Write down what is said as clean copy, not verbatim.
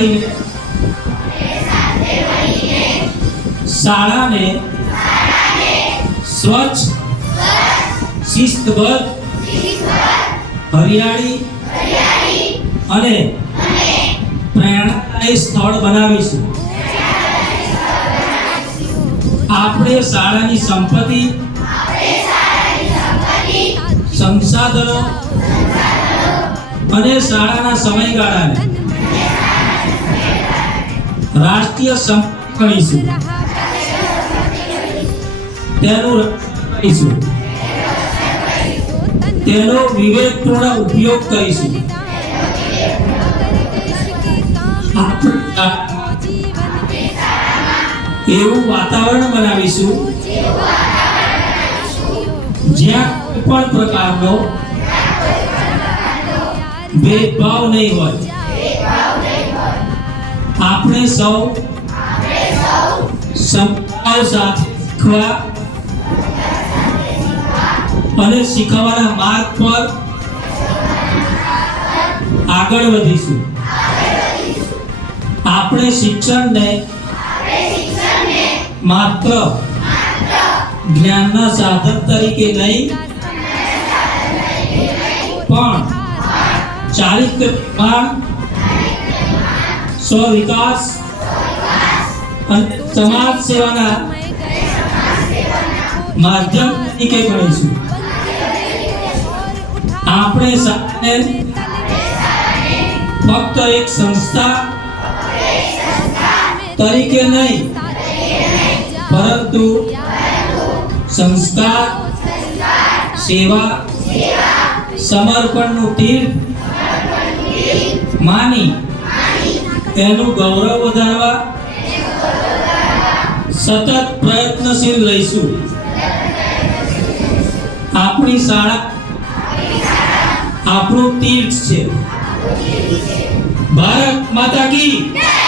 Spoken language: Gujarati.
મળીને શાળાને સ્વચ્છ, શિસ્તબદ્ધ, હરિયાળી અને પ્રેરણાદાયી સ્થળ બનાવીશું. આપણે શાળાની સંપત્તિ, સંસાધનો અને શાળાના સમયગાળાને રાષ્ટ્રીય સંપત્તિ ગણીશું. તેનું રક્ષણ કરીશું, તેનો વિવેકપૂર્ણ ઉપયોગ કરીશું. એવું વાતાવરણ બનાવીશું જ્યાં કોઈ પણ પ્રકારનો ભેદભાવ નહીં હોય. આપણે સૌ સમભાવ સાથે શીખવા અને શીખવાના માર્ગ પર આગળ વધીશું. આપણે શિક્ષણને માત્ર જ્ઞાનના સાધન તરીકે નહીં પણ ચારિત્ર્ય નિર્માણ, સ્વ વિકાસ અને સમાજ સેવાના માધ્યમ તરીકે ગણીશું. આપણે શાળાને ફક્ત એક સંસ્થા તરીકે નહીં પરંતુ સંસ્કાર, સેવા, સમર્પણનું તીર્થ માની તેનું ગૌરવ વધારવા સતત પ્રયત્નશીલ રહીશું. આપણી શાળા આપણું તીર્થ છે. ભારત માતા કી જય.